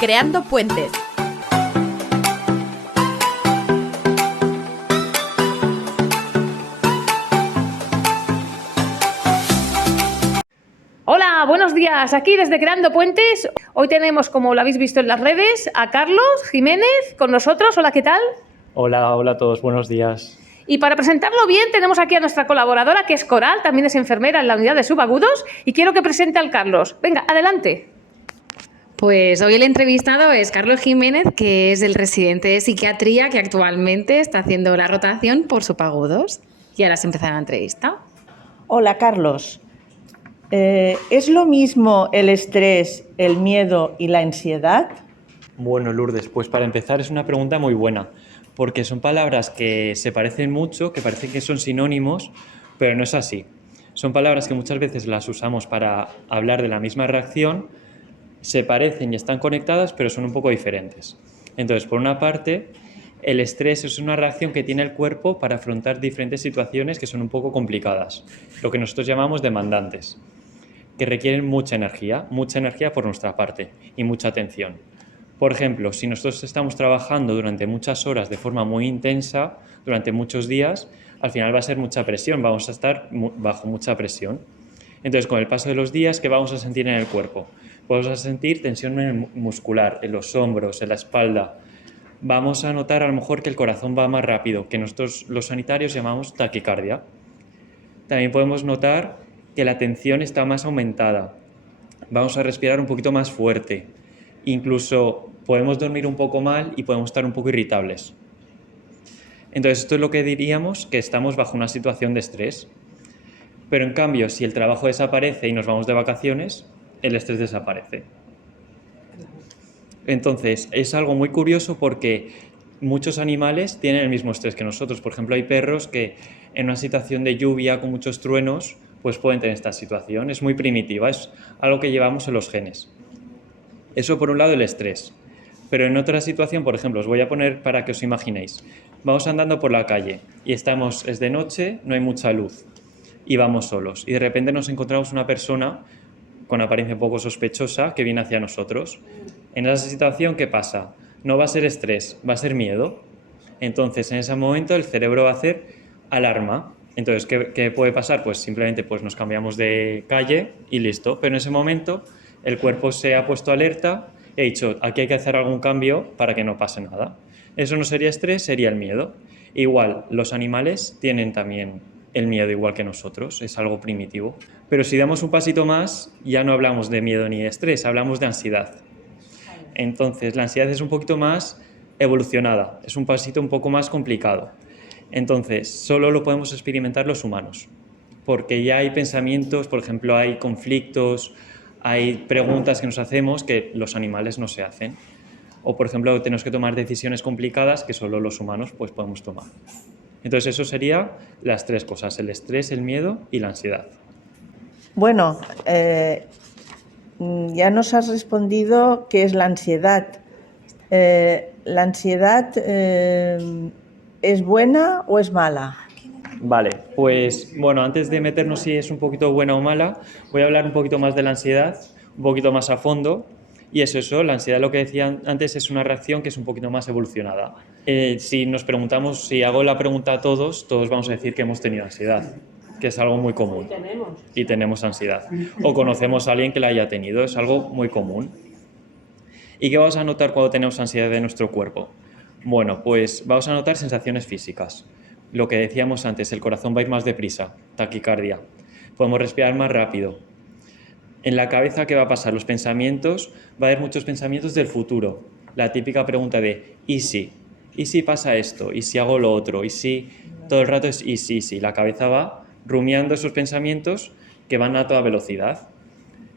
Creando puentes. Hola, buenos días. Aquí desde Creando Puentes. Hoy tenemos, como lo habéis visto en las redes, a Carlos Jiménez con nosotros. Hola, ¿qué tal? Hola a todos, buenos días. Y para presentarlo bien, tenemos aquí a nuestra colaboradora, que es Coral, también es enfermera en la unidad de subagudos, y quiero que presente al Carlos. Venga, adelante. Pues hoy el entrevistado es Carlos Jiménez, que es el residente de psiquiatría que actualmente está haciendo la rotación por subagudos. Y ahora se empezará la entrevista. Hola, Carlos. ¿Es lo mismo el estrés, el miedo y la ansiedad? Bueno, Lourdes, pues para empezar es una pregunta muy buena, porque son palabras que se parecen mucho, que parecen que son sinónimos, pero no es así. Son palabras que muchas veces las usamos para hablar de la misma reacción, se parecen y están conectadas, pero son un poco diferentes. Entonces, por una parte, el estrés es una reacción que tiene el cuerpo para afrontar diferentes situaciones que son un poco complicadas, lo que nosotros llamamos demandantes, que requieren mucha energía por nuestra parte y mucha atención. Por ejemplo, si nosotros estamos trabajando durante muchas horas de forma muy intensa, durante muchos días, al final va a ser mucha presión, vamos a estar bajo mucha presión. Entonces, con el paso de los días, ¿qué vamos a sentir en el cuerpo? Vamos a sentir tensión muscular en los hombros, en la espalda. Vamos a notar a lo mejor que el corazón va más rápido, que nosotros los sanitarios llamamos taquicardia. También podemos notar que la tensión está más aumentada. Vamos a respirar un poquito más fuerte. Incluso podemos dormir un poco mal y podemos estar un poco irritables. Entonces, esto es lo que diríamos que estamos bajo una situación de estrés. Pero en cambio, si el trabajo desaparece y nos vamos de vacaciones, el estrés desaparece. Entonces, es algo muy curioso porque muchos animales tienen el mismo estrés que nosotros. Por ejemplo, hay perros que en una situación de lluvia con muchos truenos, pues pueden tener esta situación. Es muy primitiva, es algo que llevamos en los genes. Eso por un lado el estrés. Pero en otra situación, por ejemplo, os voy a poner para que os imaginéis. Vamos andando por la calle y es de noche, no hay mucha luz y vamos solos. Y de repente nos encontramos una persona con apariencia un poco sospechosa que viene hacia nosotros. En esa situación, ¿qué pasa? No va a ser estrés, va a ser miedo. Entonces, en ese momento el cerebro va a hacer alarma. Entonces, ¿qué puede pasar? Pues simplemente nos cambiamos de calle y listo. Pero en ese momento el cuerpo se ha puesto alerta y ha dicho, aquí hay que hacer algún cambio para que no pase nada. Eso no sería estrés, sería el miedo. Igual, los animales tienen también el miedo igual que nosotros, es algo primitivo. Pero si damos un pasito más, ya no hablamos de miedo ni de estrés, hablamos de ansiedad. Entonces, la ansiedad es un poquito más evolucionada, es un pasito un poco más complicado. Entonces, solo lo podemos experimentar los humanos, porque ya hay pensamientos, por ejemplo, hay conflictos, hay preguntas que nos hacemos que los animales no se hacen. O, por ejemplo, tenemos que tomar decisiones complicadas que solo los humanos pues, podemos tomar. Entonces, eso sería las tres cosas, el estrés, el miedo y la ansiedad. Bueno, ya nos has respondido qué es la ansiedad. ¿La ansiedad es buena o es mala? Vale, pues bueno, antes de meternos si es un poquito buena o mala, voy a hablar un poquito más de la ansiedad, un poquito más a fondo. Y es eso, la ansiedad, lo que decía antes, es una reacción que es un poquito más evolucionada. Si nos preguntamos, si hago la pregunta a todos vamos a decir que hemos tenido ansiedad, que es algo muy común. Y tenemos ansiedad. O conocemos a alguien que la haya tenido, es algo muy común. ¿Y qué vamos a notar cuando tenemos ansiedad de nuestro cuerpo? Bueno, pues vamos a notar sensaciones físicas. Lo que decíamos antes, el corazón va a ir más deprisa, taquicardia. Podemos respirar más rápido. En la cabeza, ¿qué va a pasar? Los pensamientos, va a haber muchos pensamientos del futuro. La típica pregunta de ¿y si? ¿Y si pasa esto? ¿Y si hago lo otro? ¿Y si? Todo el rato es ¿y si? Sí. La cabeza va rumiando esos pensamientos que van a toda velocidad.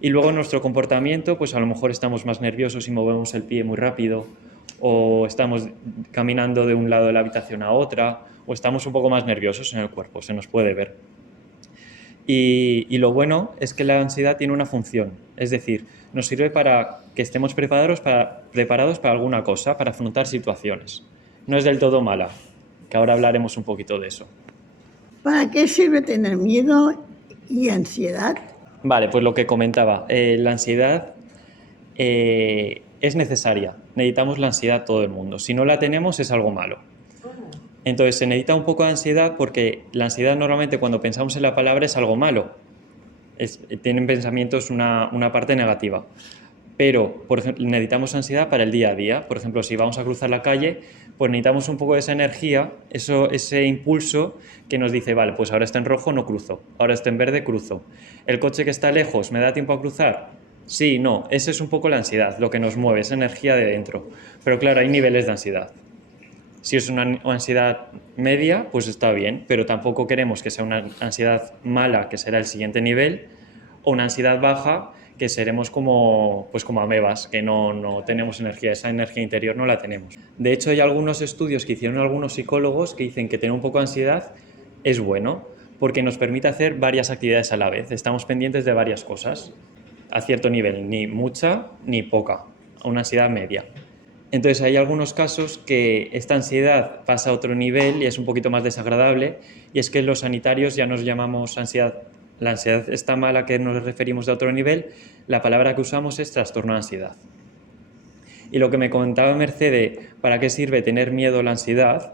Y luego en nuestro comportamiento, pues a lo mejor estamos más nerviosos y movemos el pie muy rápido, o estamos caminando de un lado de la habitación a otra, o estamos un poco más nerviosos en el cuerpo, se nos puede ver. Y lo bueno es que la ansiedad tiene una función, es decir, nos sirve para que estemos preparados para alguna cosa, para afrontar situaciones. No es del todo mala, que ahora hablaremos un poquito de eso. ¿Para qué sirve tener miedo y ansiedad? Vale, pues lo que comentaba, la ansiedad es necesaria. Necesitamos la ansiedad todo el mundo. Si no la tenemos es algo malo. Entonces se necesita un poco de ansiedad porque la ansiedad normalmente cuando pensamos en la palabra es algo malo. Tienen pensamientos una parte negativa. Pero, por ejemplo, necesitamos ansiedad para el día a día. Por ejemplo, si vamos a cruzar la calle, pues necesitamos un poco de esa energía, ese impulso que nos dice, vale, pues ahora está en rojo, no cruzo. Ahora está en verde, cruzo. El coche que está lejos, ¿me da tiempo a cruzar? Sí, no. Esa es un poco la ansiedad, lo que nos mueve, esa energía de dentro. Pero claro, hay niveles de ansiedad. Si es una ansiedad media, pues está bien, pero tampoco queremos que sea una ansiedad mala, que será el siguiente nivel, o una ansiedad baja, que seremos pues como amebas, que no tenemos energía, esa energía interior no la tenemos. De hecho, hay algunos estudios que hicieron algunos psicólogos que dicen que tener un poco de ansiedad es bueno, porque nos permite hacer varias actividades a la vez, estamos pendientes de varias cosas, a cierto nivel, ni mucha ni poca, una ansiedad media. Entonces hay algunos casos que esta ansiedad pasa a otro nivel y es un poquito más desagradable, y es que los sanitarios ya nos llamamos ansiedad. La ansiedad está mala, que nos referimos de otro nivel, la palabra que usamos es trastorno de ansiedad. Y lo que me comentaba Mercedes, ¿para qué sirve tener miedo a la ansiedad?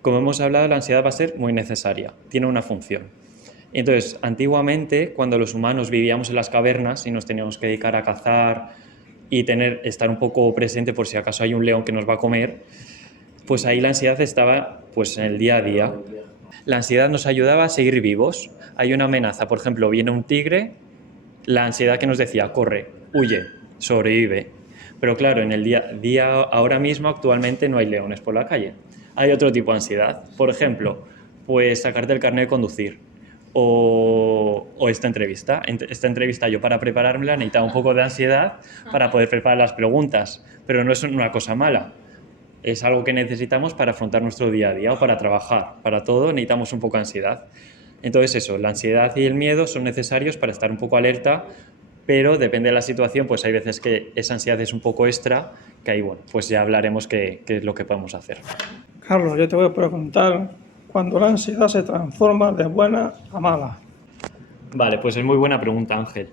Como hemos hablado, la ansiedad va a ser muy necesaria, tiene una función. Entonces, antiguamente, cuando los humanos vivíamos en las cavernas y nos teníamos que dedicar a cazar y estar un poco presente por si acaso hay un león que nos va a comer, pues ahí la ansiedad estaba pues en el día a día. La ansiedad nos ayudaba a seguir vivos. Hay una amenaza, por ejemplo, viene un tigre, la ansiedad que nos decía, corre, huye, sobrevive. Pero claro, en el día ahora mismo, actualmente, no hay leones por la calle. Hay otro tipo de ansiedad. Por ejemplo, pues sacarte el carnet de conducir. O esta entrevista. Esta entrevista yo para preparármela necesitaba un poco de ansiedad para poder preparar las preguntas, pero no es una cosa mala. Es algo que necesitamos para afrontar nuestro día a día o para trabajar. Para todo necesitamos un poco de ansiedad. Entonces eso, la ansiedad y el miedo son necesarios para estar un poco alerta, pero depende de la situación, pues hay veces que esa ansiedad es un poco extra, que ahí bueno, pues ya hablaremos qué es lo que podemos hacer. Carlos, yo te voy a preguntar, cuando la ansiedad se transforma de buena a mala. Vale, pues es muy buena pregunta, Ángel.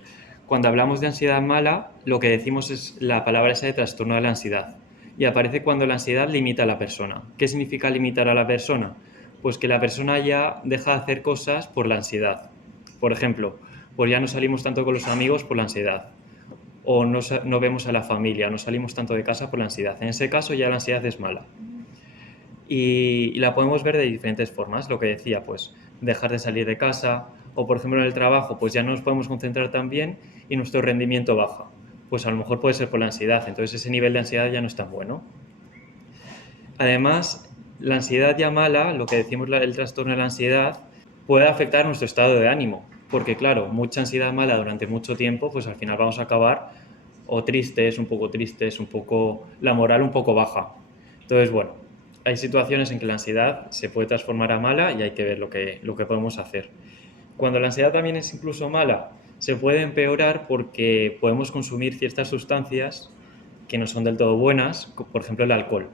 Cuando hablamos de ansiedad mala, lo que decimos es la palabra esa de trastorno de la ansiedad. Y aparece cuando la ansiedad limita a la persona. ¿Qué significa limitar a la persona? Pues que la persona ya deja de hacer cosas por la ansiedad. Por ejemplo, pues ya no salimos tanto con los amigos por la ansiedad. O no vemos a la familia, no salimos tanto de casa por la ansiedad. En ese caso ya la ansiedad es mala. Y la podemos ver de diferentes formas, lo que decía, pues dejar de salir de casa, o por ejemplo en el trabajo, pues ya no nos podemos concentrar tan bien y nuestro rendimiento baja. Pues a lo mejor puede ser por la ansiedad, entonces ese nivel de ansiedad ya no es tan bueno. Además, la ansiedad ya mala, lo que decimos el trastorno de la ansiedad, puede afectar nuestro estado de ánimo, porque claro, mucha ansiedad mala durante mucho tiempo, pues al final vamos a acabar o tristes, un poco la moral un poco baja. Entonces, bueno, hay situaciones en que la ansiedad se puede transformar a mala y hay que ver lo que podemos hacer. Cuando la ansiedad también es incluso mala, se puede empeorar porque podemos consumir ciertas sustancias que no son del todo buenas, por ejemplo el alcohol.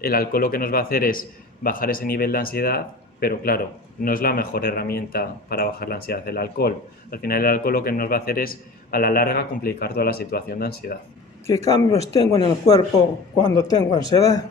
El alcohol lo que nos va a hacer es bajar ese nivel de ansiedad, pero claro, no es la mejor herramienta para bajar la ansiedad el alcohol. Al final el alcohol lo que nos va a hacer es a la larga complicar toda la situación de ansiedad. ¿Qué cambios tengo en el cuerpo cuando tengo ansiedad?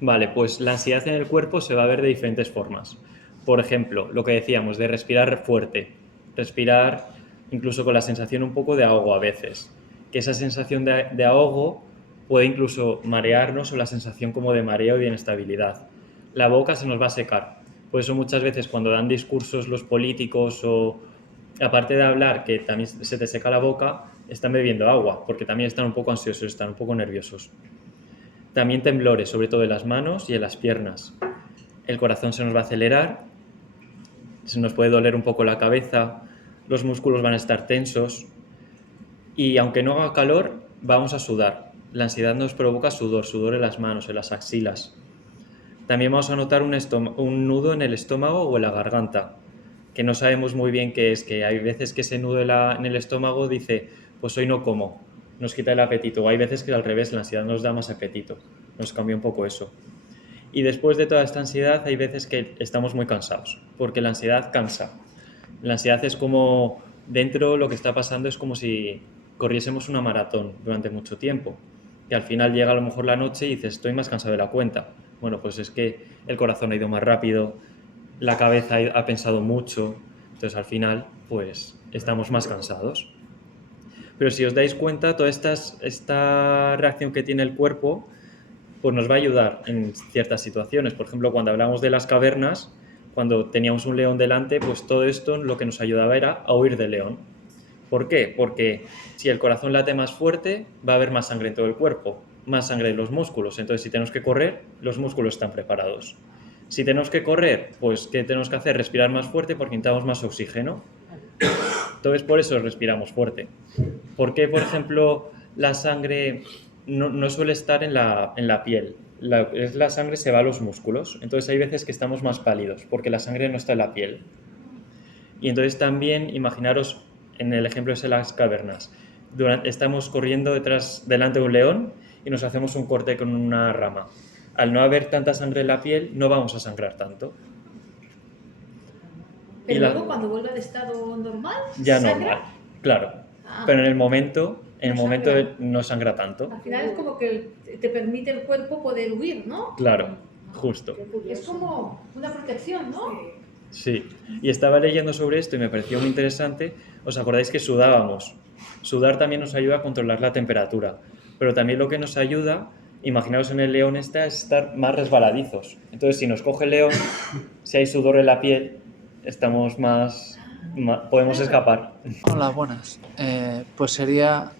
Vale, pues la ansiedad en el cuerpo se va a ver de diferentes formas. Por ejemplo, lo que decíamos de respirar fuerte, respirar incluso con la sensación un poco de ahogo a veces, que esa sensación de ahogo puede incluso marearnos o la sensación como de mareo y de inestabilidad. La boca se nos va a secar, por eso muchas veces cuando dan discursos los políticos o aparte de hablar que también se te seca la boca, están bebiendo agua, porque también están un poco ansiosos, están un poco nerviosos. También temblores, sobre todo en las manos y en las piernas. El corazón se nos va a acelerar, se nos puede doler un poco la cabeza, los músculos van a estar tensos y aunque no haga calor, vamos a sudar. La ansiedad nos provoca sudor en las manos, en las axilas. También vamos a notar un nudo en el estómago o en la garganta, que no sabemos muy bien qué es, que hay veces que ese nudo en el estómago dice, pues hoy no como, nos quita el apetito, o hay veces que al revés, la ansiedad nos da más apetito, nos cambia un poco eso. Y después de toda esta ansiedad hay veces que estamos muy cansados, porque la ansiedad cansa. La ansiedad es como, dentro lo que está pasando es como si corriésemos una maratón durante mucho tiempo. que al final llega a lo mejor la noche y dices, estoy más cansado de la cuenta. Bueno, pues es que el corazón ha ido más rápido, la cabeza ha pensado mucho, entonces al final pues estamos más cansados. Pero si os dais cuenta, toda esta reacción que tiene el cuerpo pues nos va a ayudar en ciertas situaciones. Por ejemplo, cuando hablamos de las cavernas, cuando teníamos un león delante, pues todo esto lo que nos ayudaba era a huir del león. ¿Por qué? Porque si el corazón late más fuerte, va a haber más sangre en todo el cuerpo, más sangre en los músculos. Entonces, si tenemos que correr, los músculos están preparados. Si tenemos que correr, pues ¿qué tenemos que hacer? Respirar más fuerte porque necesitamos más oxígeno. Entonces, por eso respiramos fuerte. ¿Por qué, por ejemplo, la sangre no suele estar en la piel? La sangre se va a los músculos. Entonces, hay veces que estamos más pálidos porque la sangre no está en la piel. Y entonces también, imaginaros, en el ejemplo de las cavernas, estamos corriendo delante de un león y nos hacemos un corte con una rama. Al no haber tanta sangre en la piel, no vamos a sangrar tanto. Pero Y luego cuando vuelve al estado normal, ya ¿sangra? normal, claro. Ah. Pero en el momento No sangra. no sangra tanto. Al final es como que te permite el cuerpo poder huir, ¿no? Claro, justo. Es como una protección, ¿no? Sí. Y estaba leyendo sobre esto y me pareció muy interesante. ¿Os acordáis que sudábamos? Sudar también nos ayuda a controlar la temperatura. Pero también lo que nos ayuda, imaginaos en el león es estar más resbaladizos. Entonces, si nos coge el león, si hay sudor en la piel, estamos podemos escapar. Hola, buenas. Pues sería,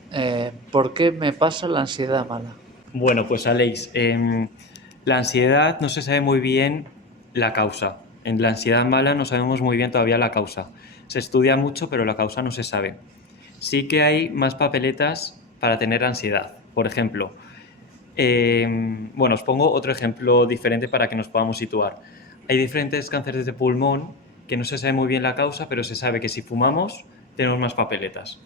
¿por qué me pasa la ansiedad mala? Bueno, pues Aleix, la ansiedad no se sabe muy bien la causa. En la ansiedad mala no sabemos muy bien todavía la causa. Se estudia mucho, pero la causa no se sabe. Sí que hay más papeletas para tener ansiedad. Por ejemplo, os pongo otro ejemplo diferente para que nos podamos situar. Hay diferentes cánceres de pulmón que no se sabe muy bien la causa, pero se sabe que si fumamos tenemos más papeletas.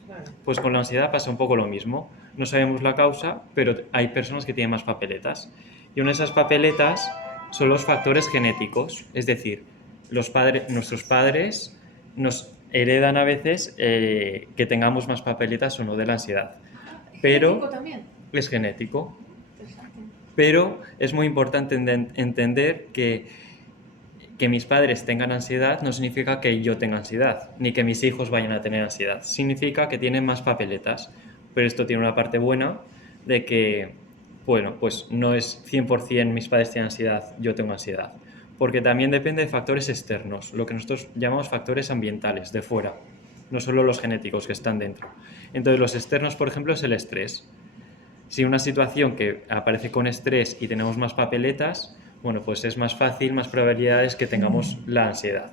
Pues con la ansiedad pasa un poco lo mismo. No sabemos la causa, pero hay personas que tienen más papeletas. Y una de esas papeletas son los factores genéticos. Es decir, nuestros padres nos heredan a veces que tengamos más papeletas o no de la ansiedad. Pero ¿Genético también? es genético. Pero es muy importante entender que mis padres tengan ansiedad no significa que yo tenga ansiedad, ni que mis hijos vayan a tener ansiedad. Significa que tienen más papeletas. Pero esto tiene una parte buena de que, bueno, pues no es 100% mis padres tienen ansiedad, yo tengo ansiedad. Porque también depende de factores externos, lo que nosotros llamamos factores ambientales, de fuera, no solo los genéticos que están dentro. Entonces, los externos, por ejemplo, es el estrés. Si una situación que aparece con estrés y tenemos más papeletas, bueno, pues es más fácil, más probabilidades que tengamos la ansiedad.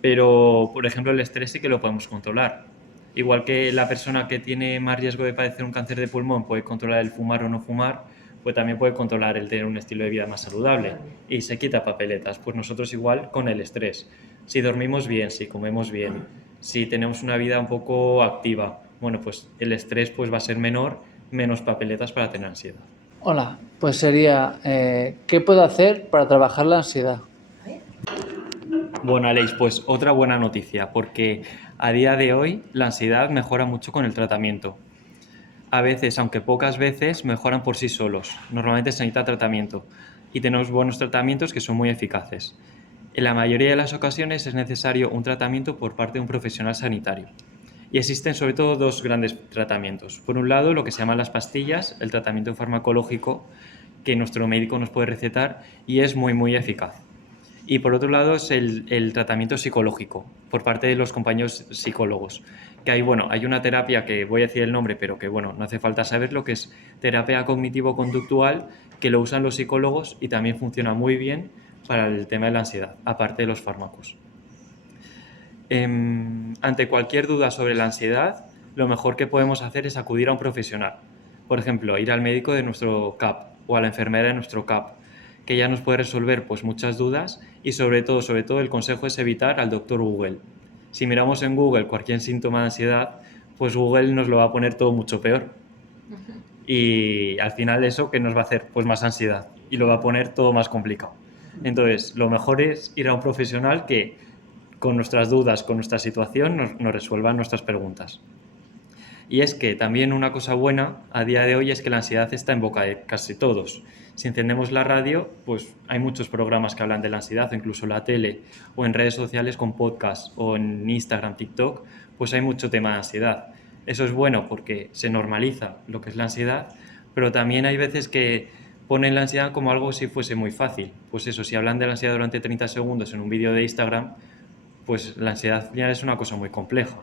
Pero, por ejemplo, el estrés sí que lo podemos controlar. Igual que la persona que tiene más riesgo de padecer un cáncer de pulmón puede controlar el fumar o no fumar, pues también puede controlar el tener un estilo de vida más saludable y se quita papeletas. Pues nosotros igual con el estrés. Si dormimos bien, si comemos bien, si tenemos una vida un poco activa, bueno, pues el estrés pues va a ser menor, menos papeletas para tener ansiedad. Hola, pues sería, ¿qué puedo hacer para trabajar la ansiedad? Bueno, Aleix, pues otra buena noticia, porque a día de hoy la ansiedad mejora mucho con el tratamiento. A veces, aunque pocas veces, mejoran por sí solos. Normalmente se necesita tratamiento y tenemos buenos tratamientos que son muy eficaces. En la mayoría de las ocasiones es necesario un tratamiento por parte de un profesional sanitario. Y existen sobre todo dos grandes tratamientos. Por un lado, lo que se llaman las pastillas, el tratamiento farmacológico que nuestro médico nos puede recetar y es muy, muy eficaz. Y por otro lado es el tratamiento psicológico por parte de los compañeros psicólogos. Que hay una terapia que voy a decir el nombre, pero que no hace falta saberlo, que es terapia cognitivo-conductual, que lo usan los psicólogos y también funciona muy bien para el tema de la ansiedad, aparte de los fármacos. Ante cualquier duda sobre la ansiedad, lo mejor que podemos hacer es acudir a un profesional. Por ejemplo, ir al médico de nuestro CAP o a la enfermera de nuestro CAP, que ya nos puede resolver pues muchas dudas y sobre todo el consejo es evitar al doctor Google. Si miramos en Google cualquier síntoma de ansiedad, pues Google nos lo va a poner todo mucho peor. Y al final eso que nos va a hacer pues más ansiedad y lo va a poner todo más complicado. Entonces, lo mejor es ir a un profesional que con nuestras dudas, con nuestra situación, nos resuelvan nuestras preguntas. Y es que también una cosa buena a día de hoy es que la ansiedad está en boca de casi todos. Si encendemos la radio, pues hay muchos programas que hablan de la ansiedad, o incluso la tele, o en redes sociales con podcasts, o en Instagram, TikTok, pues hay mucho tema de ansiedad. Eso es bueno porque se normaliza lo que es la ansiedad, pero también hay veces que ponen la ansiedad como algo si fuese muy fácil. Pues eso, si hablan de la ansiedad durante 30 segundos en un vídeo de Instagram, pues la ansiedad ya es una cosa muy compleja.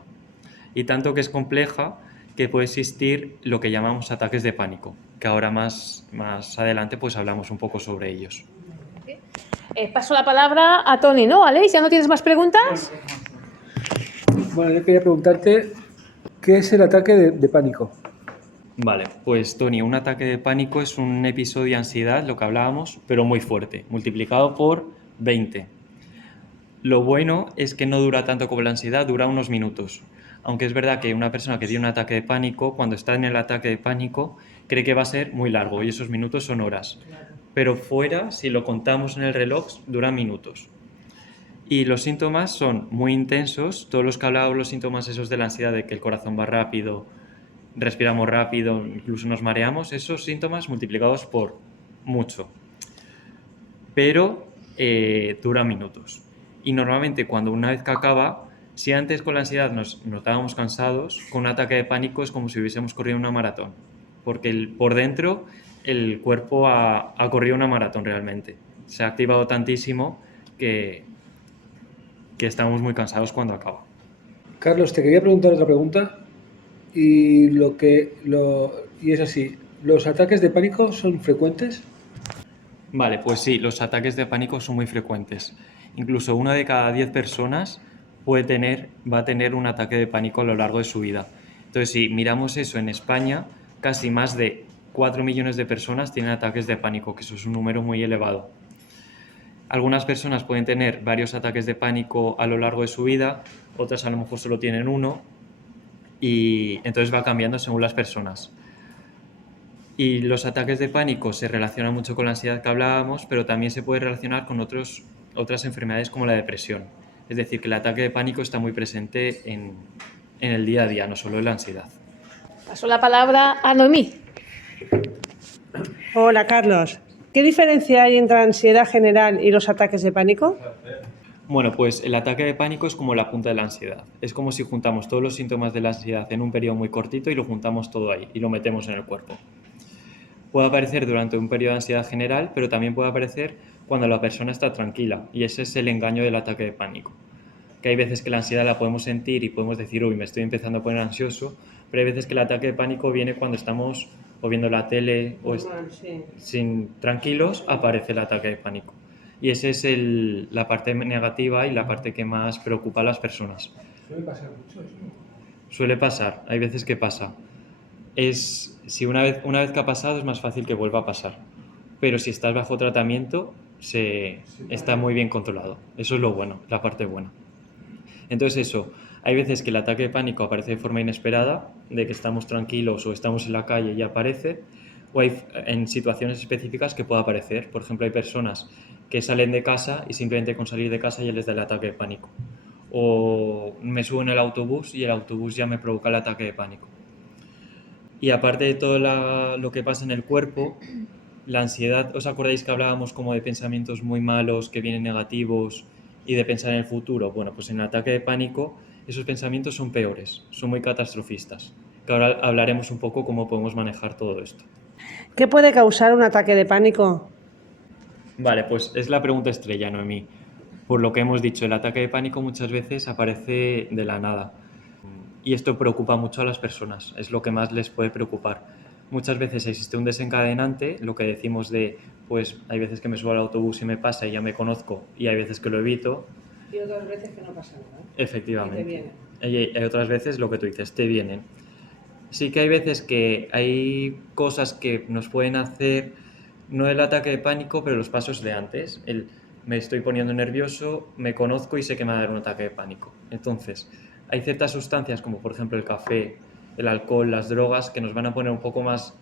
Y tanto que es compleja que puede existir lo que llamamos ataques de pánico, que ahora más adelante pues hablamos un poco sobre ellos. Paso la palabra a Tony, ¿no? Aleix, ¿ya no tienes más preguntas? Bueno, yo quería preguntarte, ¿qué es el ataque de pánico? Vale, pues Tony, un ataque de pánico es un episodio de ansiedad, lo que hablábamos, pero muy fuerte, multiplicado por 20. Lo bueno es que no dura tanto como la ansiedad, dura unos minutos. Aunque es verdad que una persona que tiene un ataque de pánico, cuando está en el ataque de pánico, cree que va a ser muy largo y esos minutos son horas. Pero fuera, si lo contamos en el reloj, duran minutos. Y los síntomas son muy intensos, todos los que hablábamos, los síntomas esos de la ansiedad, de que el corazón va rápido, respiramos rápido, incluso nos mareamos, esos síntomas multiplicados por mucho. Pero duran minutos. Y normalmente cuando una vez que acaba, si antes con la ansiedad nos notábamos cansados, con un ataque de pánico es como si hubiésemos corrido una maratón, porque por dentro el cuerpo ha corrido una maratón realmente. Se ha activado tantísimo que estamos muy cansados cuando acaba. Carlos, te quería preguntar otra pregunta y es así, ¿los ataques de pánico son frecuentes? Vale, pues sí, los ataques de pánico son muy frecuentes. Incluso 1 de cada 10 personas va a tener un ataque de pánico a lo largo de su vida. Entonces, si miramos eso en España, casi más de 4 millones de personas tienen ataques de pánico, que eso es un número muy elevado. Algunas personas pueden tener varios ataques de pánico a lo largo de su vida, otras a lo mejor solo tienen uno, y entonces va cambiando según las personas. Y los ataques de pánico se relacionan mucho con la ansiedad que hablábamos, pero también se puede relacionar con otras enfermedades como la depresión. Es decir, que el ataque de pánico está muy presente en el día a día, no solo en la ansiedad. Paso la palabra a Noemí. Hola, Carlos. ¿Qué diferencia hay entre la ansiedad general y los ataques de pánico? Bueno, pues el ataque de pánico es como la punta de la ansiedad. Es como si juntamos todos los síntomas de la ansiedad en un periodo muy cortito y lo juntamos todo ahí y lo metemos en el cuerpo. Puede aparecer durante un periodo de ansiedad general, pero también puede aparecer cuando la persona está tranquila, y ese es el engaño del ataque de pánico. Que hay veces que la ansiedad la podemos sentir y podemos decir, uy, me estoy empezando a poner ansioso, pero hay veces que el ataque de pánico viene cuando estamos o viendo la tele o tranquilos, aparece el ataque de pánico. Y esa es la parte negativa y la parte que más preocupa a las personas. Suele pasar mucho eso. Suele pasar, hay veces que pasa. Si una vez que ha pasado es más fácil que vuelva a pasar. Pero si estás bajo tratamiento, está muy bien controlado. Eso es lo bueno, la parte buena. Entonces eso, hay veces que el ataque de pánico aparece de forma inesperada, de que estamos tranquilos o estamos en la calle y aparece, o hay en situaciones específicas que puede aparecer. Por ejemplo, hay personas que salen de casa y simplemente con salir de casa ya les da el ataque de pánico. O me subo en el autobús y el autobús ya me provoca el ataque de pánico. Y aparte de todo lo que pasa en el cuerpo, la ansiedad, ¿os acordáis que hablábamos como de pensamientos muy malos, que vienen negativos y de pensar en el futuro? Bueno, pues en el ataque de pánico esos pensamientos son peores, son muy catastrofistas. Que ahora hablaremos un poco cómo podemos manejar todo esto. ¿Qué puede causar un ataque de pánico? Vale, pues es la pregunta estrella, Noemí. Por lo que hemos dicho, el ataque de pánico muchas veces aparece de la nada. Y esto preocupa mucho a las personas, es lo que más les puede preocupar. Muchas veces existe un desencadenante, lo que decimos de, pues hay veces que me subo al autobús y me pasa y ya me conozco, y hay veces que lo evito. Y otras veces que no pasa nada. Efectivamente. Y te vienen. Hay otras veces, lo que tú dices, te vienen. Sí que hay veces que hay cosas que nos pueden hacer, no el ataque de pánico, pero los pasos de antes. Me estoy poniendo nervioso, me conozco y sé que me va a dar un ataque de pánico. Entonces, hay ciertas sustancias como por ejemplo el café, el alcohol, las drogas, que nos van a poner un poco más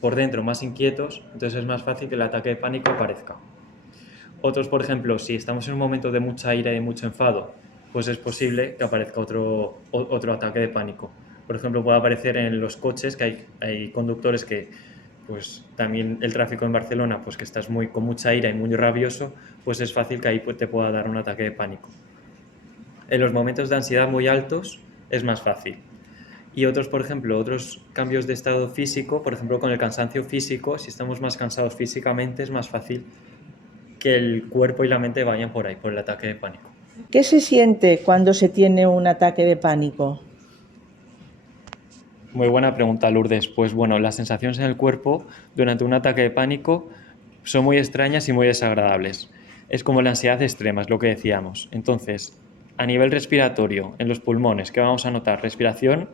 por dentro, más inquietos, entonces es más fácil que el ataque de pánico aparezca. Otros, por ejemplo, si estamos en un momento de mucha ira y mucho enfado, pues es posible que aparezca otro ataque de pánico. Por ejemplo, puede aparecer en los coches, que hay conductores que, pues también el tráfico en Barcelona, pues que estás con mucha ira y muy rabioso, pues es fácil que ahí te pueda dar un ataque de pánico. En los momentos de ansiedad muy altos es más fácil. Y otros, por ejemplo, otros cambios de estado físico, por ejemplo, con el cansancio físico, si estamos más cansados físicamente, es más fácil que el cuerpo y la mente vayan por ahí, por el ataque de pánico. ¿Qué se siente cuando se tiene un ataque de pánico? Muy buena pregunta, Lourdes. Pues bueno, las sensaciones en el cuerpo durante un ataque de pánico son muy extrañas y muy desagradables. Es como la ansiedad extrema, es lo que decíamos. Entonces, a nivel respiratorio, en los pulmones, ¿qué vamos a notar? Respiración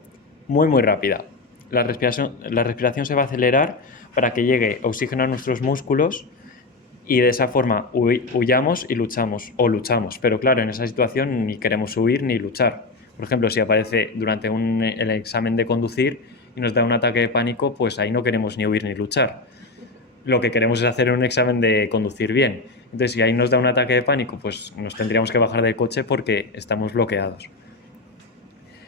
muy rápida. La respiración se va a acelerar para que llegue oxígeno a nuestros músculos y de esa forma huyamos y luchamos, o luchamos. Pero claro, en esa situación ni queremos huir ni luchar. Por ejemplo, si aparece durante el examen de conducir y nos da un ataque de pánico, pues ahí no queremos ni huir ni luchar. Lo que queremos es hacer un examen de conducir bien. Entonces, si ahí nos da un ataque de pánico, pues nos tendríamos que bajar del coche porque estamos bloqueados.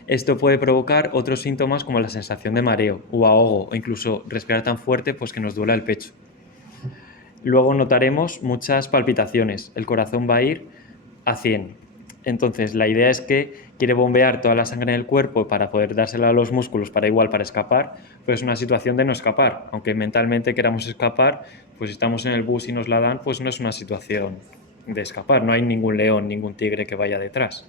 Esto puede provocar otros síntomas como la sensación de mareo o ahogo o incluso respirar tan fuerte pues que nos duela el pecho. Luego notaremos muchas palpitaciones. El corazón va a ir a 100. Entonces, la idea es que quiere bombear toda la sangre en el cuerpo para poder dársela a los músculos para escapar, pero es una situación de no escapar. Aunque mentalmente queramos escapar, pues si estamos en el bus y nos la dan, pues no es una situación de escapar. No hay ningún león, ningún tigre que vaya detrás.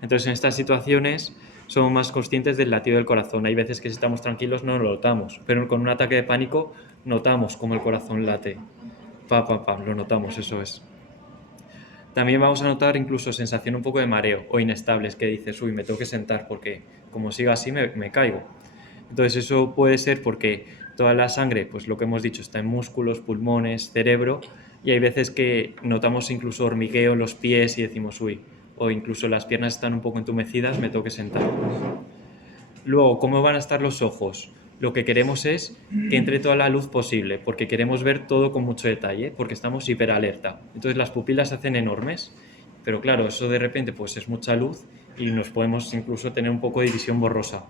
Entonces, en estas situaciones somos más conscientes del latido del corazón. Hay veces que si estamos tranquilos no lo notamos, pero con un ataque de pánico notamos cómo el corazón late. Lo notamos, eso es. También vamos a notar incluso sensación un poco de mareo o inestables, que dices, uy, me tengo que sentar porque como siga así me caigo. Entonces eso puede ser porque toda la sangre, pues lo que hemos dicho, está en músculos, pulmones, cerebro, y hay veces que notamos incluso hormigueo en los pies y decimos, uy, o incluso las piernas están un poco entumecidas, me tengo que sentar. Luego, ¿cómo van a estar los ojos? Lo que queremos es que entre toda la luz posible, porque queremos ver todo con mucho detalle, porque estamos hiperalerta. Entonces las pupilas se hacen enormes, pero claro, eso de repente pues es mucha luz y nos podemos incluso tener un poco de visión borrosa.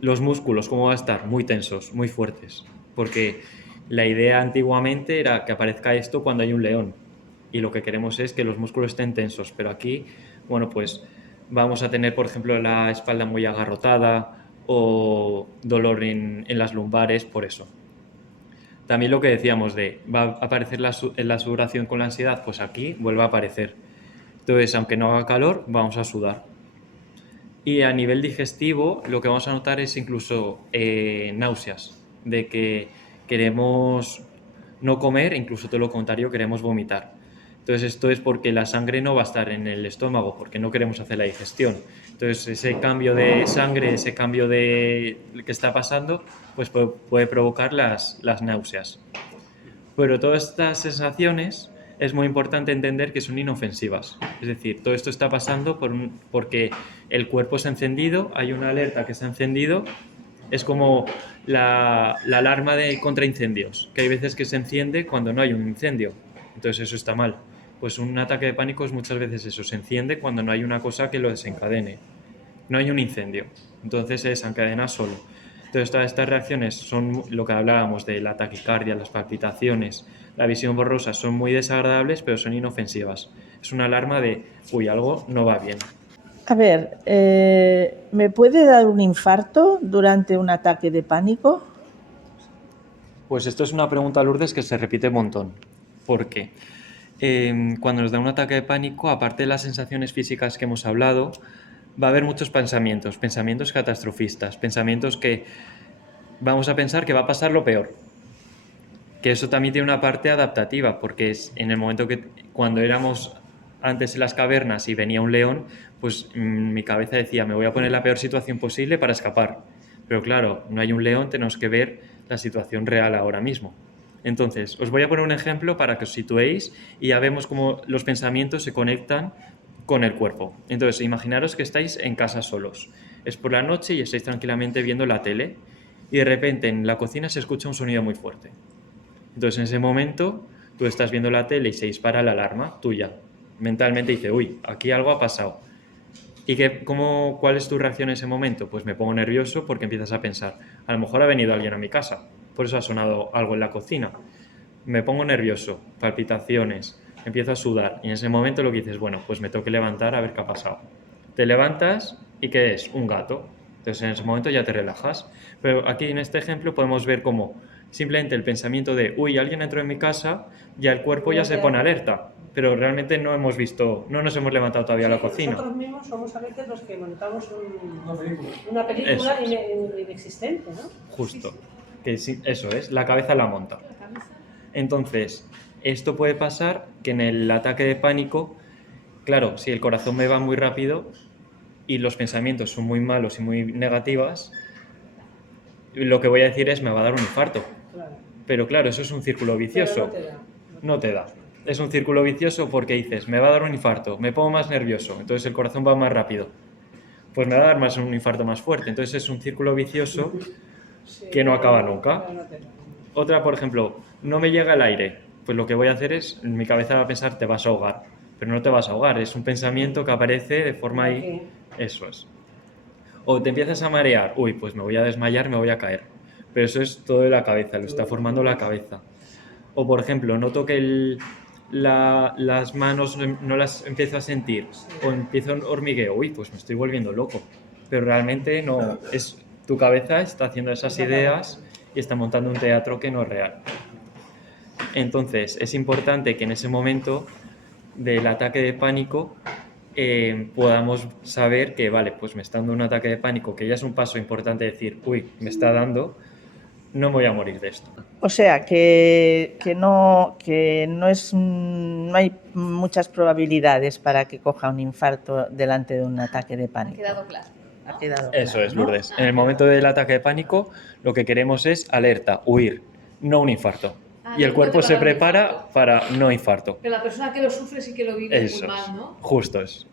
Los músculos, ¿cómo va a estar? Muy tensos, muy fuertes, porque la idea antiguamente era que aparezca esto cuando hay un león, y lo que queremos es que los músculos estén tensos, pero aquí, bueno, pues vamos a tener, por ejemplo, la espalda muy agarrotada, o dolor en las lumbares por eso. También lo que decíamos va a aparecer la sudoración con la ansiedad, pues aquí vuelve a aparecer. Entonces, aunque no haga calor, vamos a sudar. Y a nivel digestivo, lo que vamos a notar es incluso náuseas, de que queremos no comer, incluso todo lo contrario, queremos vomitar. Entonces esto es porque la sangre no va a estar en el estómago, porque no queremos hacer la digestión. Entonces ese cambio de sangre, ese cambio que está pasando, pues puede provocar las náuseas. Pero todas estas sensaciones es muy importante entender que son inofensivas. Es decir, todo esto está pasando porque el cuerpo se ha encendido, hay una alerta que se ha encendido. Es como la alarma contra incendios, que hay veces que se enciende cuando no hay un incendio. Entonces eso está mal. Pues un ataque de pánico es muchas veces eso, se enciende cuando no hay una cosa que lo desencadene. No hay un incendio, entonces se desencadena solo. Entonces todas estas reacciones son lo que hablábamos de la taquicardia, las palpitaciones, la visión borrosa, son muy desagradables pero son inofensivas. Es una alarma de, uy, algo no va bien. A ver, ¿me puede dar un infarto durante un ataque de pánico? Pues esto es una pregunta, Lourdes, que se repite un montón. ¿Por qué? Cuando nos da un ataque de pánico, aparte de las sensaciones físicas que hemos hablado, va a haber muchos pensamientos catastrofistas, pensamientos que vamos a pensar que va a pasar lo peor. Que eso también tiene una parte adaptativa, porque es en el momento que cuando éramos antes en las cavernas y venía un león, pues mi cabeza decía, me voy a poner la peor situación posible para escapar. Pero claro, no hay un león, tenemos que ver la situación real ahora mismo. Entonces, os voy a poner un ejemplo para que os situéis y ya vemos cómo los pensamientos se conectan con el cuerpo. Entonces, imaginaros que estáis en casa solos. Es por la noche y estáis tranquilamente viendo la tele y de repente en la cocina se escucha un sonido muy fuerte. Entonces, en ese momento, tú estás viendo la tele y se dispara la alarma tuya. Mentalmente dice, uy, aquí algo ha pasado. ¿Y cuál es tu reacción en ese momento? Pues me pongo nervioso porque empiezas a pensar, a lo mejor ha venido alguien a mi casa, por eso ha sonado algo en la cocina. Me pongo nervioso, palpitaciones, empiezo a sudar y en ese momento lo que dices, bueno, pues me tengo que levantar a ver qué ha pasado. Te levantas y ¿qué es? Un gato. Entonces en ese momento ya te relajas. Pero aquí en este ejemplo podemos ver cómo simplemente el pensamiento de, uy, alguien entró en mi casa, ya el cuerpo ya se pone alerta. Pero realmente no nos hemos levantado todavía a la cocina. Nosotros mismos somos a veces los que montamos una película inexistente, ¿no? Justo. Que sí, eso es, la cabeza la monta. Entonces, esto puede pasar que en el ataque de pánico, claro, si el corazón me va muy rápido y los pensamientos son muy malos y muy negativas, lo que voy a decir es me va a dar un infarto. Pero claro, eso es un círculo vicioso. No te da. Es un círculo vicioso porque dices, me va a dar un infarto, me pongo más nervioso, entonces el corazón va más rápido. Pues me va a dar un infarto más fuerte. Entonces es un círculo vicioso que no acaba nunca. Otra, por ejemplo, no me llega el aire. Pues lo que voy a hacer es, mi cabeza va a pensar, te vas a ahogar. Pero no te vas a ahogar, es un pensamiento que aparece de forma ahí. Eso es. O te empiezas a marear, uy, pues me voy a desmayar, me voy a caer. Pero eso es todo de la cabeza, lo está formando la cabeza. O por ejemplo, noto que las manos no las empiezo a sentir, o empiezo un hormigueo, uy, pues me estoy volviendo loco. Pero realmente no, es tu cabeza está haciendo esas ideas y está montando un teatro que no es real. Entonces, es importante que en ese momento del ataque de pánico podamos saber que, vale, pues me está dando un ataque de pánico, que ya es un paso importante decir, uy, me está dando, no me voy a morir de esto. O sea, que no hay muchas probabilidades para que coja un infarto delante de un ataque de pánico. Ha quedado claro. Ha quedado Eso claro, es, ¿no? Lourdes. En el momento del ataque de pánico, lo que queremos es alerta, huir, no un infarto. Y el cuerpo se prepara para no infarto. Que la persona que lo sufre sí que lo vive Eso muy es, mal, ¿no? justo es.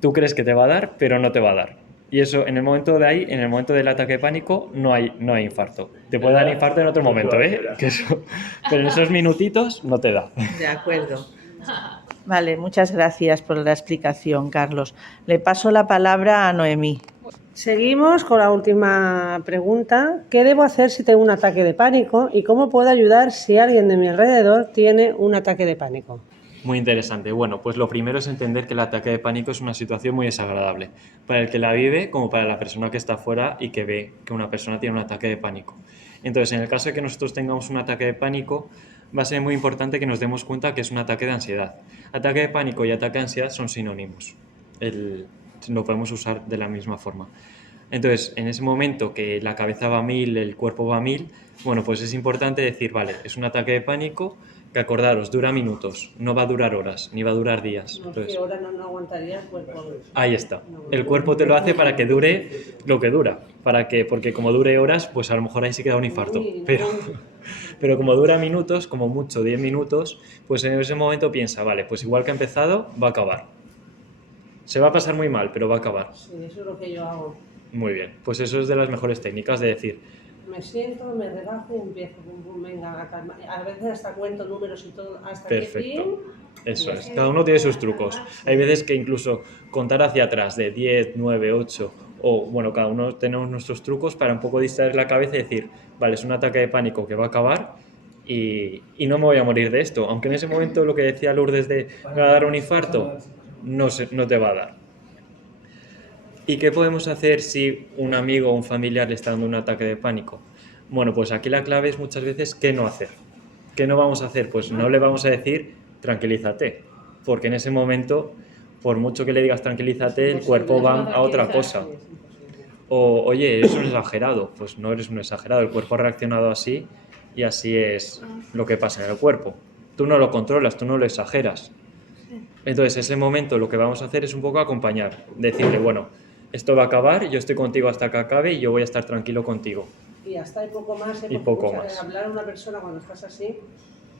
Tú crees que te va a dar, pero no te va a dar. Y eso, en el momento de ahí, en el momento del ataque de pánico, no hay infarto. Te puede dar infarto en otro momento, ¿eh? Pero en esos minutitos no te da. De acuerdo. Vale, muchas gracias por la explicación, Carlos. Le paso la palabra a Noemí. Seguimos con la última pregunta. ¿Qué debo hacer si tengo un ataque de pánico y cómo puedo ayudar si alguien de mi alrededor tiene un ataque de pánico? Muy interesante. Bueno, pues lo primero es entender que el ataque de pánico es una situación muy desagradable para el que la vive como para la persona que está afuera y que ve que una persona tiene un ataque de pánico. Entonces, en el caso de que nosotros tengamos un ataque de pánico, va a ser muy importante que nos demos cuenta que es un ataque de ansiedad. Ataque de pánico y ataque de ansiedad son sinónimos. Lo podemos usar de la misma forma. Entonces, en ese momento que la cabeza va a 1000, el cuerpo va a 1000, bueno, pues es importante decir, vale, es un ataque de pánico que, acordaros, dura minutos, no va a durar horas, ni va a durar días. Entonces, ahora no aguantaría el cuerpo. ahí está. El cuerpo te lo hace para que dure lo que dura. Porque como dure horas, pues a lo mejor ahí sí queda un infarto. Pero como dura minutos, como mucho 10 minutos, pues en ese momento piensa, vale, pues igual que ha empezado, va a acabar. Se va a pasar muy mal, pero va a acabar. Sí, eso es lo que yo hago. Muy bien. Pues eso es de las mejores técnicas de decir, Me siento, me relajo y empiezo. Venga, a calmar. A veces hasta cuento números y todo, hasta perfecto. Eso es. Cada uno tiene sus trucos. Hay veces que incluso contar hacia atrás de 10, 9, 8, o bueno, cada uno tenemos nuestros trucos para un poco distraer la cabeza y decir, vale, es un ataque de pánico que va a acabar y no me voy a morir de esto. Aunque en ese momento lo que decía Lourdes de me va a dar un infarto, no te va a dar. ¿Y qué podemos hacer si un amigo o un familiar le está dando un ataque de pánico? Bueno, pues aquí la clave es muchas veces qué no hacer. ¿Qué no vamos a hacer? Pues no le vamos a decir tranquilízate, porque en ese momento, por mucho que le digas tranquilízate, el cuerpo va a otra cosa. O, oye, eres un exagerado. Pues no eres un exagerado, el cuerpo ha reaccionado así y así es lo que pasa en el cuerpo. Tú no lo controlas, tú no lo exageras. Entonces, ese momento lo que vamos a hacer es un poco acompañar, decirle, bueno, esto va a acabar, yo estoy contigo hasta que acabe y yo voy a estar tranquilo contigo. Y hasta hay poco más. Y poco más. Hablar a una persona cuando estás así.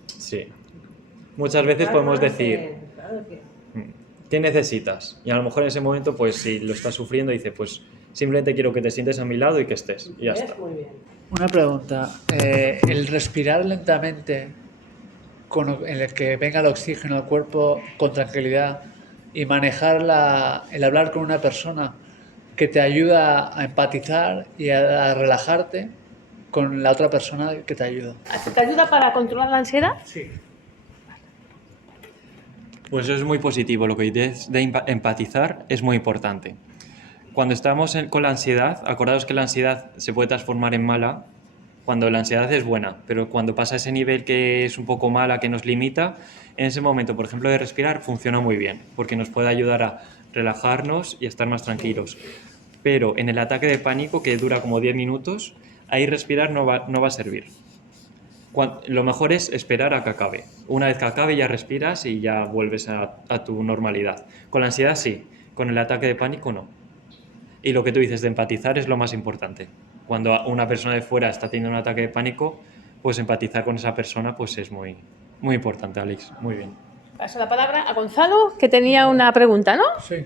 Sí. Muchas veces podemos decir, ¿qué necesitas? Y a lo mejor en ese momento, pues si lo estás sufriendo, dice, pues simplemente quiero que te sientes a mi lado y que estés. Y ya está. Muy bien. Una pregunta. El respirar lentamente, en el que venga el oxígeno al cuerpo con tranquilidad y manejar el hablar con una persona que te ayuda a empatizar y a relajarte con la otra persona que te ayuda. ¿Te ayuda para controlar la ansiedad? Sí. Pues eso es muy positivo, lo que dices de empatizar es muy importante. Cuando estamos con la ansiedad, acordaos que la ansiedad se puede transformar en mala cuando la ansiedad es buena, pero cuando pasa ese nivel que es un poco mala, que nos limita, en ese momento, por ejemplo, de respirar, funciona muy bien, porque nos puede ayudar a relajarnos y a estar más tranquilos. Pero en el ataque de pánico, que dura como 10 minutos, ahí respirar no va a servir. Lo mejor es esperar a que acabe. Una vez que acabe ya respiras y ya vuelves a tu normalidad. Con la ansiedad sí, con el ataque de pánico no. Y lo que tú dices de empatizar es lo más importante. Cuando una persona de fuera está teniendo un ataque de pánico, pues empatizar con esa persona pues es muy, muy importante, Alex. Muy bien. Paso la palabra a Gonzalo, que tenía una pregunta, ¿no? Sí.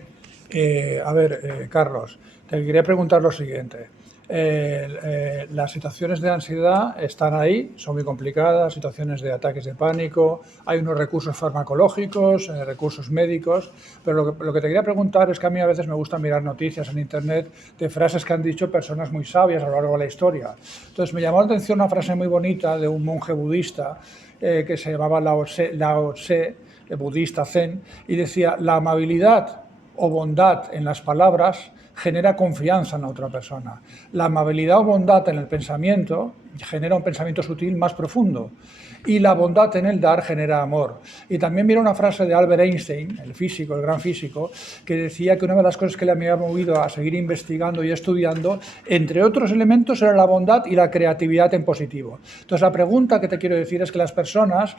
Carlos, te quería preguntar lo siguiente. Las situaciones de ansiedad están ahí, son muy complicadas, situaciones de ataques de pánico, hay unos recursos farmacológicos, recursos médicos, pero lo que te quería preguntar es que a mí a veces me gusta mirar noticias en internet de frases que han dicho personas muy sabias a lo largo de la historia. Entonces me llamó la atención una frase muy bonita de un monje budista que se llamaba Lao Tse, budista zen, y decía: la amabilidad o bondad en las palabras genera confianza en la otra persona. La amabilidad o bondad en el pensamiento genera un pensamiento sutil más profundo. Y la bondad en el dar genera amor. Y también mira una frase de Albert Einstein, el físico, el gran físico, que decía que una de las cosas que le había movido a seguir investigando y estudiando, entre otros elementos, era la bondad y la creatividad en positivo. Entonces, la pregunta que te quiero decir es que las personas,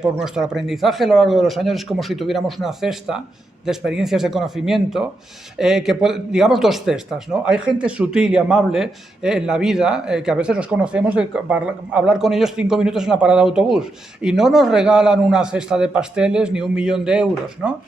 por nuestro aprendizaje a lo largo de los años, es como si tuviéramos una cesta de experiencias de conocimiento, digamos dos cestas, ¿no? Hay gente sutil y amable en la vida, que a veces los conocemos de hablar con ellos 5 minutos en la parada de autobús, y no nos regalan una cesta de pasteles ni 1.000.000 de euros, ¿no?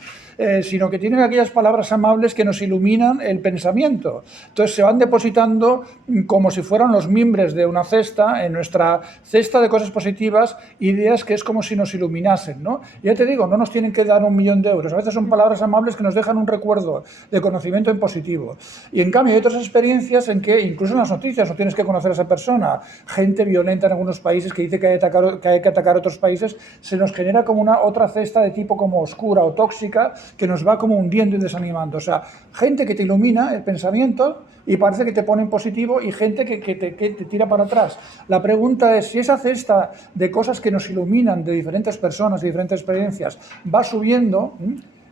Sino que tienen aquellas palabras amables que nos iluminan el pensamiento. Entonces se van depositando como si fueran los mimbres de una cesta, en nuestra cesta de cosas positivas, ideas que es como si nos iluminasen, ¿no? Ya te digo, no nos tienen que dar 1.000.000 de euros, a veces son palabras amables que nos dejan un recuerdo de conocimiento en positivo. Y en cambio hay otras experiencias en que, incluso en las noticias, no tienes que conocer a esa persona, gente violenta en algunos países que dice que hay que atacar a otros países, se nos genera como una otra cesta de tipo como oscura o tóxica, que nos va como hundiendo y desanimando. O sea, gente que te ilumina el pensamiento y parece que te pone en positivo, y gente que te tira para atrás. La pregunta es, si esa cesta de cosas que nos iluminan de diferentes personas y diferentes experiencias va subiendo,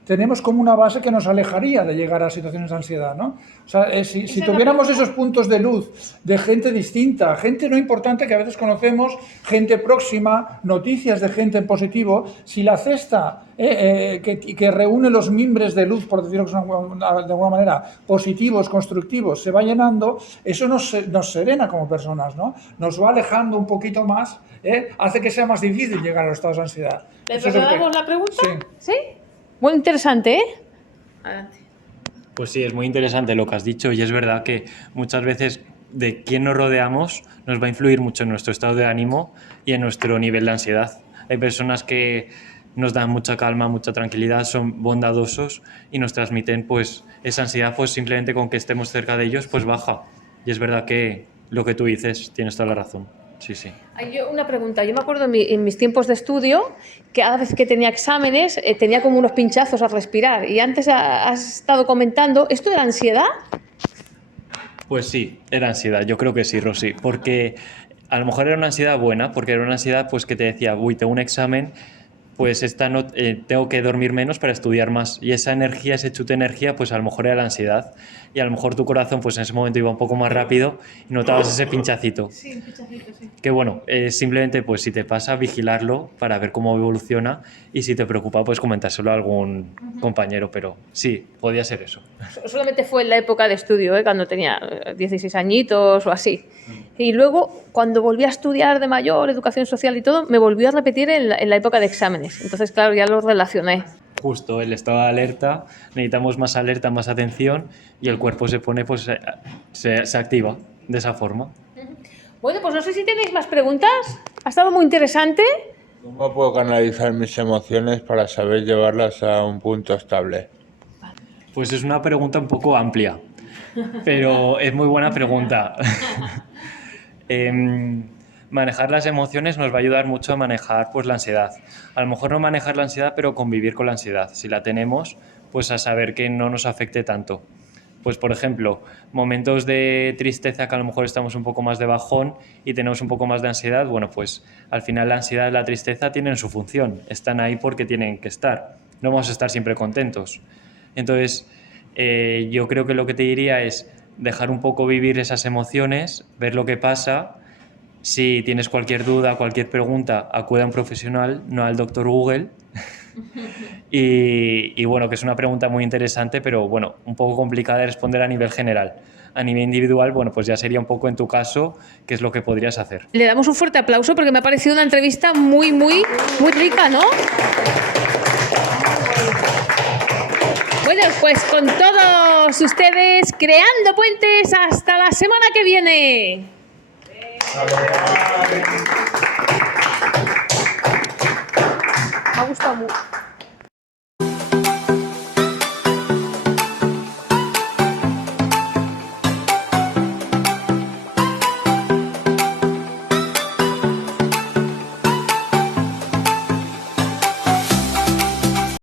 tenemos como una base que nos alejaría de llegar a situaciones de ansiedad, ¿no? O sea, si tuviéramos esos puntos de luz de gente distinta, gente no importante que a veces conocemos, gente próxima, noticias de gente en positivo, si la cesta que reúne los mimbres de luz, por decirlo de alguna manera, positivos, constructivos, se va llenando, eso nos serena como personas, ¿no? Nos va alejando un poquito más, hace que sea más difícil llegar a los estados de ansiedad. ¿Le trasladamos la pregunta? Sí. ¿Sí? Muy interesante, ¿eh? Adelante. Pues sí, es muy interesante lo que has dicho, y es verdad que muchas veces de quién nos rodeamos nos va a influir mucho en nuestro estado de ánimo y en nuestro nivel de ansiedad. Hay personas que nos dan mucha calma, mucha tranquilidad, son bondadosos y nos transmiten pues esa ansiedad, pues simplemente con que estemos cerca de ellos pues baja. Y es verdad que lo que tú dices, tienes toda la razón. Sí, sí. Hay una pregunta. Yo me acuerdo en mis tiempos de estudio que cada vez que tenía exámenes tenía como unos pinchazos al respirar. Y antes has estado comentando, ¿esto era ansiedad? Pues sí, era ansiedad. Yo creo que sí, Rosy. Porque a lo mejor era una ansiedad buena, porque era una ansiedad pues que te decía, uy, tengo un examen, pues tengo que dormir menos para estudiar más. Y esa energía, ese chute de energía, pues a lo mejor era la ansiedad. Y a lo mejor tu corazón pues en ese momento iba un poco más rápido y notabas ese pinchacito. Sí, un pinchacito, sí. Que bueno, simplemente pues si te pasa, vigilarlo para ver cómo evoluciona, y si te preocupa pues comentárselo a algún compañero, pero sí, podía ser eso. Solamente fue en la época de estudio, cuando tenía 16 añitos o así. Y luego, cuando volví a estudiar de mayor, educación social y todo, me volvió a repetir en la época de exámenes. Entonces, claro, ya lo relacioné. Justo, el estado de alerta, necesitamos más alerta, más atención, y el cuerpo se pone, pues se activa de esa forma. Bueno, pues no sé si tenéis más preguntas. Ha estado muy interesante. ¿Cómo puedo canalizar mis emociones para saber llevarlas a un punto estable? Pues es una pregunta un poco amplia, pero es muy buena pregunta. Manejar las emociones nos va a ayudar mucho a manejar pues, la ansiedad. A lo mejor no manejar la ansiedad, pero convivir con la ansiedad. Si la tenemos, pues a saber que no nos afecte tanto. Pues por ejemplo, momentos de tristeza que a lo mejor estamos un poco más de bajón y tenemos un poco más de ansiedad, bueno, pues al final la ansiedad y la tristeza tienen su función, están ahí porque tienen que estar, no vamos a estar siempre contentos. Entonces, yo creo que lo que te diría es dejar un poco vivir esas emociones, ver lo que pasa. Si tienes cualquier duda, cualquier pregunta, acude a un profesional, no al doctor Google. Y bueno, que es una pregunta muy interesante, pero bueno, un poco complicada de responder a nivel general. A nivel individual, bueno, pues ya sería un poco en tu caso qué es lo que podrías hacer. Le damos un fuerte aplauso porque me ha parecido una entrevista muy rica, ¿no? Bueno, pues con todos ustedes, creando puentes hasta la semana que viene. Me ha gustado mucho.